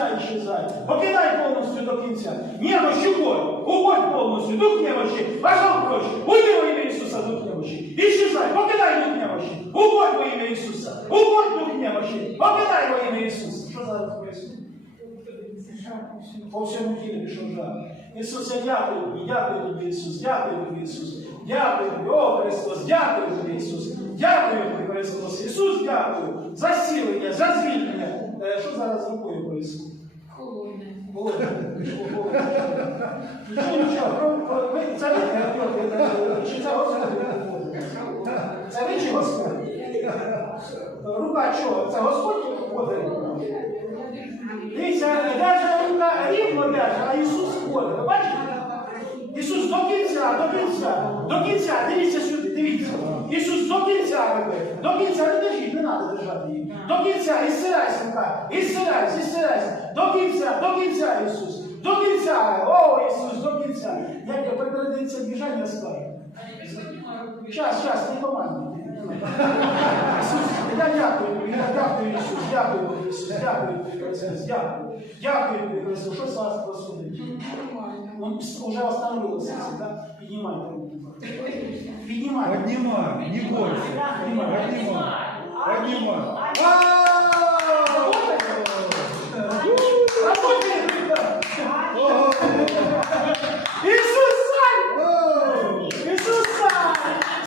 кінця исчезай. Покидай повністю до кінця. Немощь уходь, уходь повністю, дух немощі, пошел прочь. Уйди во ім'я Ісуса, дух немощі. Ісчезай, покидай дух немощі. Уходь во ім'я Ісуса. Уходь дух немощі. Покидай во ім'я Ісуса. Що зараз поясню? По всьому тілі пішов жар. Ісус, я дякую тобі, дякую тобі, Ісус, дякую тобі, Ісус. Дякую тобі, о Христос, дякую тобі, Ісус. Дякую тобі, Христос. Ісус, дякую за зцілення, за звільнення. Що зараз з рукою Нічого, це ви, е, е, Господь? Це? Рука чого? Це Господь? Дивіться, рука рівно а Ісус ходить. Бачите? Ісус до кінця, до кінця, до кінця, дивіться сюди, дивіться. Ісус до кінця робить. До кінця не держіть, не треба держати. До кінця, і стирайся, рука. До кінця, до кінця, Ісус. До кінця. О, Ісус, до кінця. Як я передадеться біжання скажу. Щас, щас, не командуйте. Ісус, я дякую я дякую, Ісус, дякую Ісус, дякую тобі, Христос, дякую. Дякую тобі, Христос, що з вас просудить? Он уже остановился, да? Поднимайте руки. Поднимайте. Поднимай, не бойся. Поднимай. Поднимай.